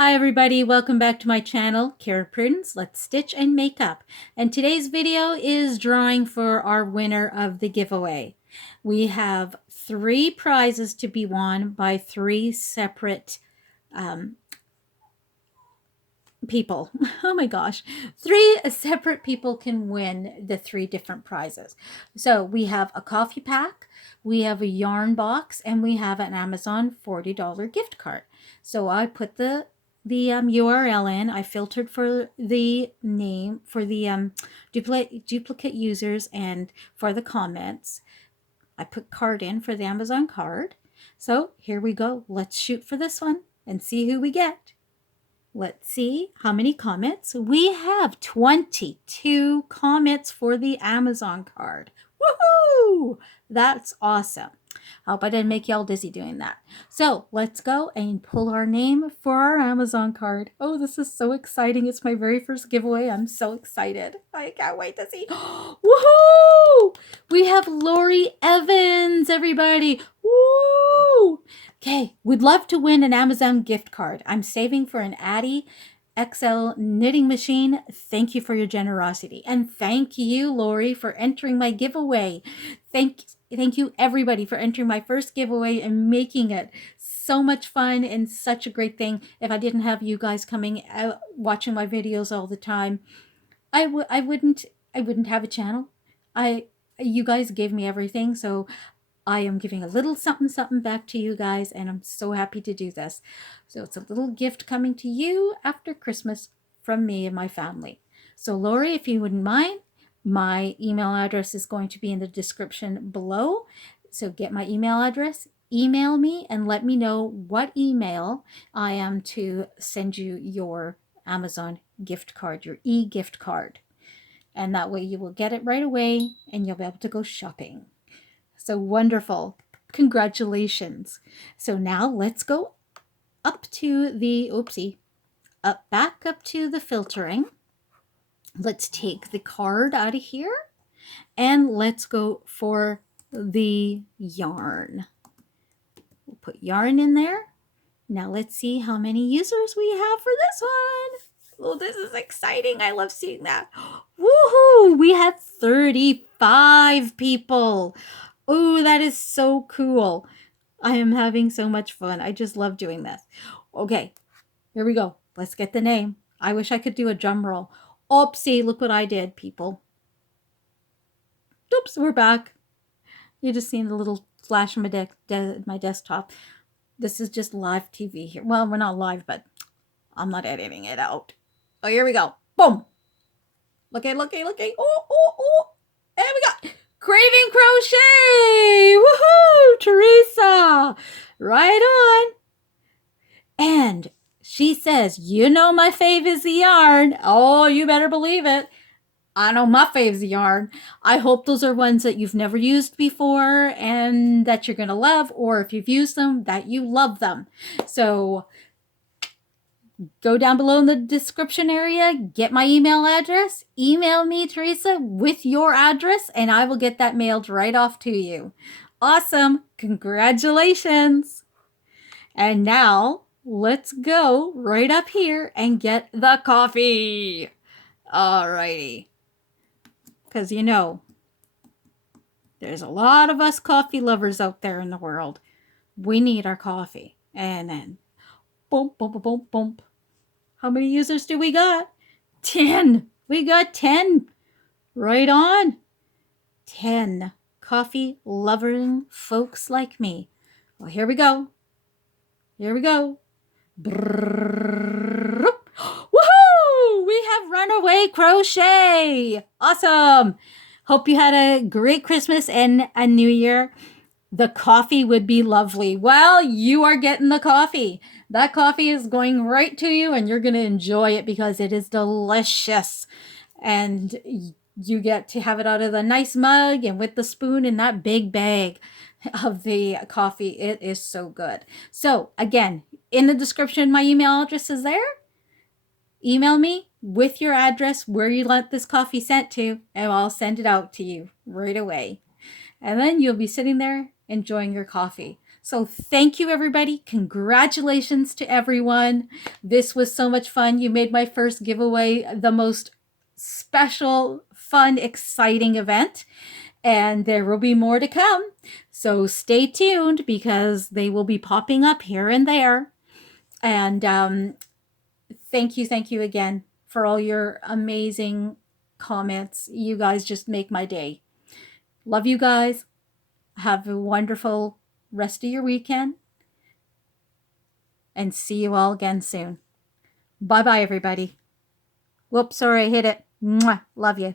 Hi everybody, welcome back to my channel, Cara Prudence, Let's Stitch and Make Up. And today's video is drawing for our winner of the giveaway. We have 3 prizes to be won by 3 separate people. Oh my gosh. 3 separate people can win the 3 different prizes. So we have a coffee pack, we have a yarn box, and we have an Amazon $40 gift card. So I put the URL in. I filtered for the name, for the duplicate users, and for the comments. I put card in for the Amazon card. So here we go. Let's shoot for this one and see who we get. Let's see how many comments. We have 22 comments for the Amazon card. Woohoo! That's awesome. I hope I didn't make y'all dizzy doing that. So let's go and pull our name for our Amazon card. Oh, this is so exciting. It's my very first giveaway. I'm so excited. I can't wait to see. Woohoo! We have Lori Evans, everybody. Woo! Okay, we'd love to win an Amazon gift card. I'm saving for an Addy XL knitting machine. Thank you for your generosity. And thank you, Lori, for entering my giveaway. Thank you, everybody, for entering my first giveaway and making it so much fun and such a great thing. If I didn't have you guys coming out watching my videos all the time, I wouldn't have a channel. You guys gave me everything, so I am giving a little something back to you guys, and I'm so happy to do this. So it's a little gift coming to you after Christmas from me and my family. So Lori, if you wouldn't mind, my email address is going to be in the description below. So get my email address, email me, and let me know what email I am to send you your Amazon gift card, your e-gift card. And that way you will get it right away and you'll be able to go shopping. So wonderful. Congratulations. So now let's go up to the, back up to the filtering. Let's take the card out of here and let's go for the yarn. We'll put yarn in there. Now let's see how many users we have for this one. Oh, this is exciting. I love seeing that. Woohoo! We have 35 people. Oh, that is so cool. I am having so much fun. I just love doing this. Okay, here we go. Let's get the name. I wish I could do a drum roll. Oopsie, look what I did, people. Oops, we're back. You just seen the little flash on my desktop. This is just live TV here. Well, we're not live, but I'm not editing it out. Oh, here we go. Boom. Looky. Oh. There we go. Craving Crochet. Woohoo! Teresa. Right on. And she says, you know my fave is the yarn. Oh, you better believe it. I know my fave's the yarn. I hope those are ones that you've never used before and that you're going to love, or if you've used them, that you love them. So go down below in the description area, get my email address, email me, Teresa, with your address, and I will get that mailed right off to you. Awesome. Congratulations. And now let's go right up here and get the coffee. Alrighty. Because you know, there's a lot of us coffee lovers out there in the world. We need our coffee. And then, boom, boom, boom, boom, boom. How many users do we got? 10. We got 10. Right on. 10 coffee loving folks like me. Well, here we go. Here we go. Brrr. Woohoo! We have Runaway Crochet. Awesome. Hope you had a great Christmas and a New Year. The coffee would be lovely. Well, you are getting the coffee. That coffee is going right to you and you're going to enjoy it because it is delicious. And you get to have it out of the nice mug and with the spoon in that big bag of the coffee. It is so good. So again, in the description, my email address is there. Email me with your address where you want this coffee sent to, and I'll send it out to you right away. And then you'll be sitting there enjoying your coffee. So thank you, everybody. Congratulations to everyone. This was so much fun. You made my first giveaway the most special, fun, exciting event. And there will be more to come. So stay tuned because they will be popping up here and there. And thank you again for all your amazing comments. You guys just make my day. Love you guys. Have a wonderful rest of your weekend. And see you all again soon. Bye bye, everybody. Whoops, sorry, I hit it. Mwah. Love you.